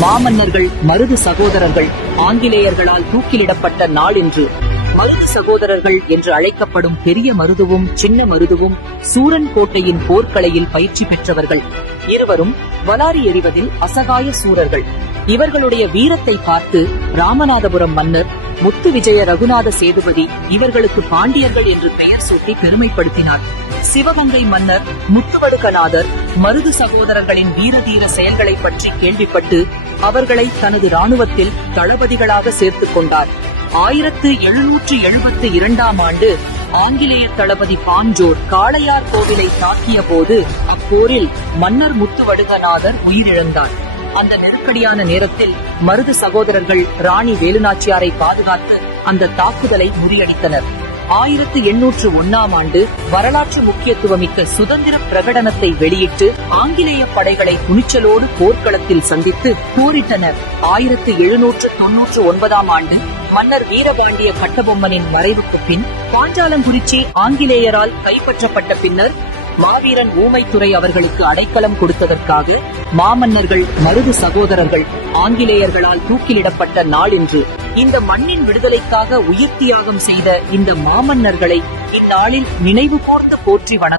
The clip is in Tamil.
மாமன்னர்கள் மருது சகோதரர்கள் ஆங்கிலேயர்களால் தூக்கிலிடப்பட்ட நாள் இன்று. மருது சகோதரர்கள் என்று அழைக்கப்படும் பெரிய மருதுவும் சின்ன மருதுவும் சூரன் கோட்டையின் போர்க்கலையில் பயிற்சி பெற்றவர்கள். இருவரும் வலாரி எறிவதில் அசகாய சூரர்கள். இவர்களுடைய வீரத்தை பார்த்து ராமநாதபுரம் மன்னர் முத்து விஜய ரகுநாத சேதுபதி இவர்களுக்கு பாண்டியர்கள் என்று பெயர் சூட்டி பெருமைப்படுத்தினார். சிவகங்கை மன்னர் முத்துவடுகநாதர் மருது சகோதரர்களின் வீரதீர செயல்களை பற்றி கேள்விப்பட்டு அவர்களை தனது இராணுவத்தில் தளபதிகளாக சேர்த்துக் கொண்டார். 1772 ஆண்டு ஆங்கிலேய தளபதி பாஞ்சோர் காளையார் கோவிலை தாக்கிய போது அப்போரில் மன்னர் முத்துவடுகநாதர் உயிரிழந்தார். அந்த நெருக்கடியான நேரத்தில் மருது சகோதரர்கள் ராணி வேலுநாச்சியாரை பாதுகாத்து அந்த தாக்குதலை முறியடித்தனர். 1801 ஆண்டு வரலாற்று முக்கியத்துவமிக்க சுதந்திர பிரகடனத்தை வெளியிட்டு ஆங்கிலேய படைகளை துணிச்சலோடு போர்க்களத்தில் சந்தித்து போரிட்டனர். 1799 ஆண்டு மன்னர் வீரபாண்டிய கட்டபொம்மனின் மறைவுக்கு பின் பாஞ்சாலங்குறிச்சி ஆங்கிலேயரால் கைப்பற்றப்பட்ட பின்னர் மாவீரன் ஊமைத்துறை அவர்களுக்கு அடைக்கலம் கொடுத்ததற்காக மாமன்னர்கள் மருது சகோதரர்கள் ஆங்கிலேயர்களால் தூக்கிலிடப்பட்ட நாள் இன்று. இந்த மண்ணின் விடுதலைக்காக உயிர் தியாகம் செய்த இந்த மாமன்னர்களை இந்நாளில் நினைவு கூர்ந்து போற்றி வணக்கம்.